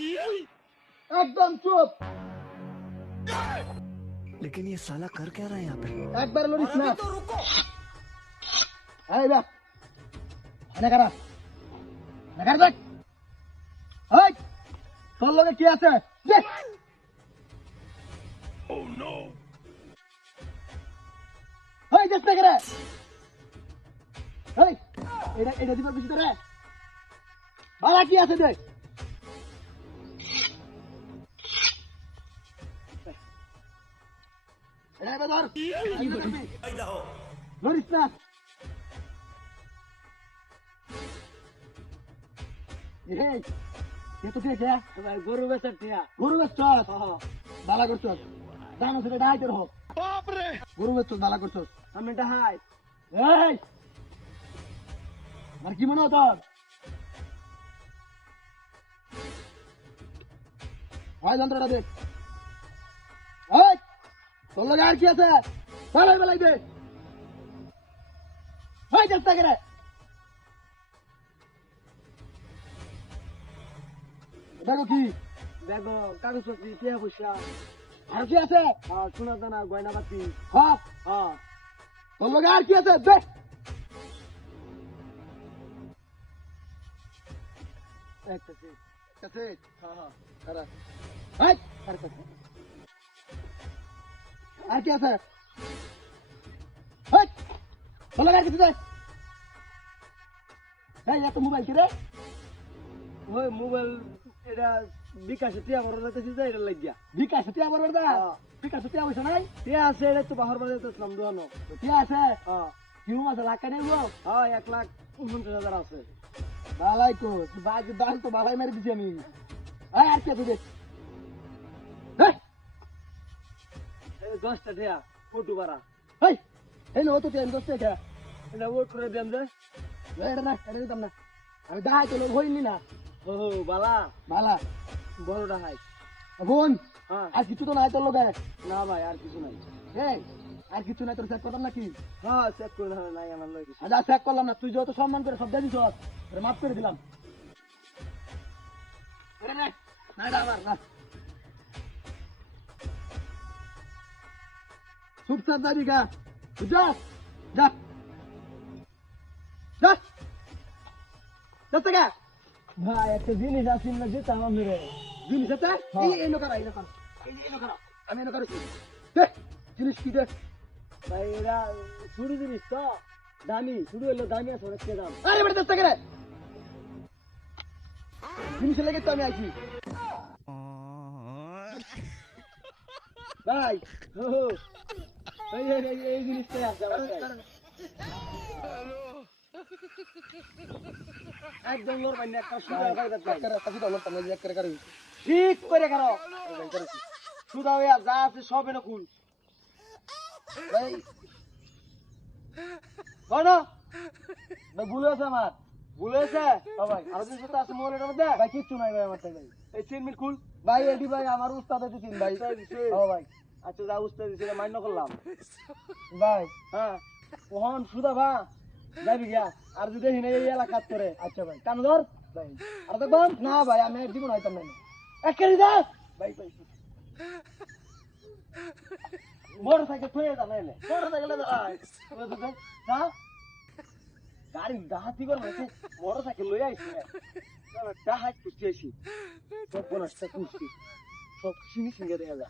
एकदम चुप। लेकिन ये साला कर क्या रहा है यहाँ पे? एक बार लड़िस ना। এই বে এনে কারা এনে কার দেখ এই তোর লগে কি আছে দেখ ও নো এই দেখতে করে এই এটা দিবার বেশি করে বালা কি আছে দেখ এটা বেদর লড়িস না এই ये तो क्या भाई गुरु बेचत थिया गुरु बेचत हां बाला करछस दानो से डाई कर हो बाप रे गुरु बेचत बाला करछस हम डाई এই আর কি মনে তোর ভাই যন্ত্রটা দে এই তোর লগে আর কি আছে বালাই বালাই দে ভাই চেষ্টা করে দেখো কি দেখো কাগজপত্র কে পয়সা আর কি আছে শোনা দানা গয়না বাতি হ্যাঁ হ্যাঁ তোর লগে আর কি আছে দেখ একটা হ্যাঁ হ্যাঁ খারাপ এই খারাপ আর কি আছে এই তোর লগে আর কি আছে এই একটা মোবাইল কি রে ওই মোবাইল এটা বিকাশে টিয়া বড় রাতেছি যে এটা লাগিয়া বিকাশে টিয়া বড় দা বিকাশে টিয়া হইছে নাই টিয়া আছে এটা তো বাহর বাজে তো নাম দোনো টিয়া আছে হ্যাঁ কিউ মাছ লাখ নেই গো হ্যাঁ 1,29,000 আছে বালাই কো বাজি দাল তো বালাই মারি দিছি আমি এই আর কি তুই এই 10টা টিয়া ফটো বাড়া এই নো তো টিয়া 10টা টিয়া এটা ওট করে দেন যে এটা না এটা দিতাম না আমি দাই তো লোক হইনি না ও বালা বালা বড়টা হাই বোন আর কিছু তো নাই তোর লগে না ভাই আর কিছু নাই এই আর কিছু নাই তোর চেক করলাম নাকি হ্যাঁ চেক করে নাই আমার লগে আচ্ছা চেক করলাম না তুই যত সম্মান করে সব দিছিস তোরে মাফ করে দিলাম আরে না না আবার না চুপচাপ দাঁড়ি গা যা যা যা যা ভাই একটা জিনিস আসিল না যেতে আমার মেরে জিনিস আছে এই লোকারা এই লোকারা এই লোকারা আমি লোকারা জিনিস কি দে ভাই এরা শুরু জিনিস তো দামি শুরু হলো দামি আছে অনেক দাম আরে বেটা চেষ্টা করে জিনিস লেগে তো আমি আইছি ভাই এই জিনিসটাই আছে একদম লোর বাইনা একটা সুদা করে ঠিক করে করো সুদা হইয়া যা আছে সব এনে খুন ভাই বলো ভাই ভুল হয়েছে আমার ভুল হয়েছে ভাই আর কিছু তো আছে মোবাইলের মধ্যে ভাই কিচ্ছু নাই ভাই আমার ভাই এই 3 মিনিট খুল ভাই এডি ভাই আমার উস্তাদ আছে 3 ভাই ও ভাই আচ্ছা যা উস্তাদ দিছে মান্য করলাম ভাই হ্যাঁ ওহন সুদা ভা যাবি গিয়া আর যদি হিনে এই এলাকাত করে আচ্ছা ভাই কান ধর ভাই আর দেখবাম না ভাই আমি দিব না আইতাম না একেরি দা ভাই ভাই মোটরসাইকেল থয়ে যা নাইলে মোটরসাইকেল দাঁড়াই না গাড়ি ডাহাতি করে নাকি মোটরসাইকেল লই আইছি ডাহাত কুচি আইছি সব বনস্তা কুচি সব চিনি সিঙ্গে দেখা যা